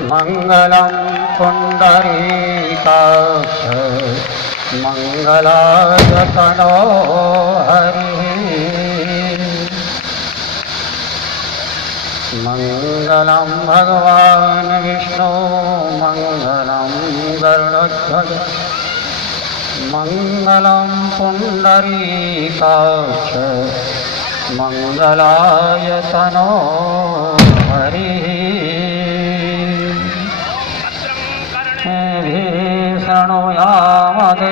मंगलम पुंडरीकाक्ष मंगलाय तनो हरि मंगलम भगवान विष्णु मंगलम गरुड़ध्वज मंगलम पुंडरीकाक्ष मंगलाय तनो हरि भीषणो यामदे